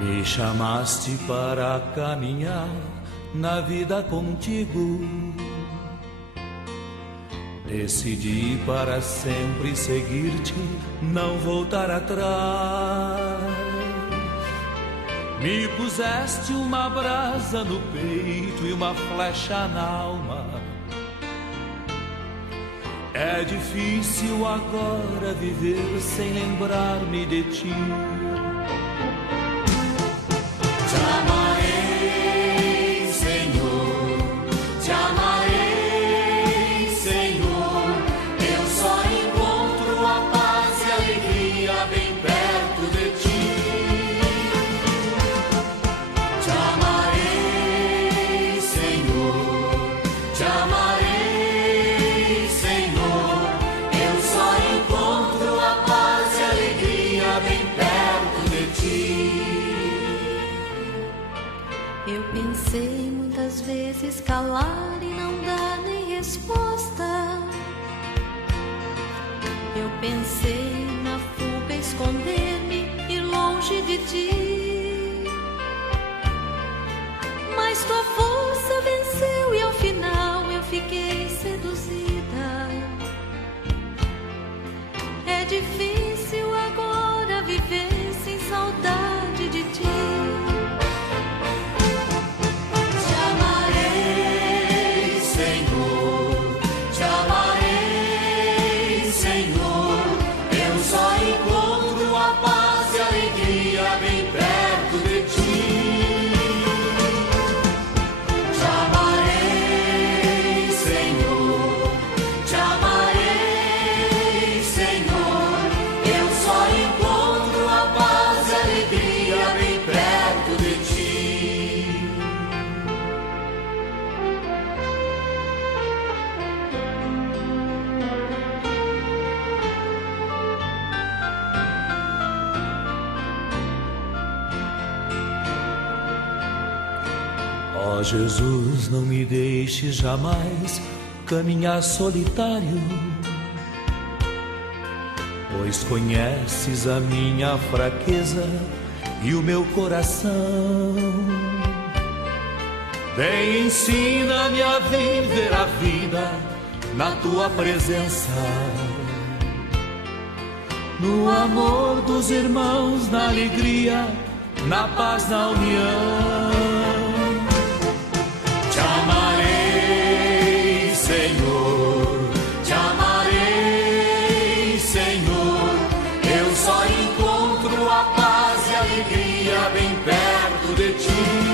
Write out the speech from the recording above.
Me chamaste para caminhar na vida contigo. Decidi para sempre seguir-te, não voltar atrás. Me puseste uma brasa no peito e uma flecha na alma. É difícil agora viver sem lembrar-me de ti. Te amarei, Senhor, te amarei, Senhor. Eu só encontro a paz e a alegria bem perto de ti. Te amarei, Senhor, te amarei, Senhor. Eu só encontro a paz e a alegria bem perto de ti. Eu pensei muitas vezes calar e não dar nem resposta. Eu pensei na fuga esconder-me e longe de ti. Mas tua força venceu e ao final eu fiquei seduzida. É difícil agora viver sem saudade de ti. Ó Jesus, não me deixes jamais caminhar solitário, pois conheces a minha fraqueza e o meu coração. Vem, ensina-me a viver a vida na tua presença, no amor dos irmãos, na alegria, na paz, na união. Te amarei, Senhor, te amarei, Senhor. Eu só encontro a paz e a alegria bem perto de ti.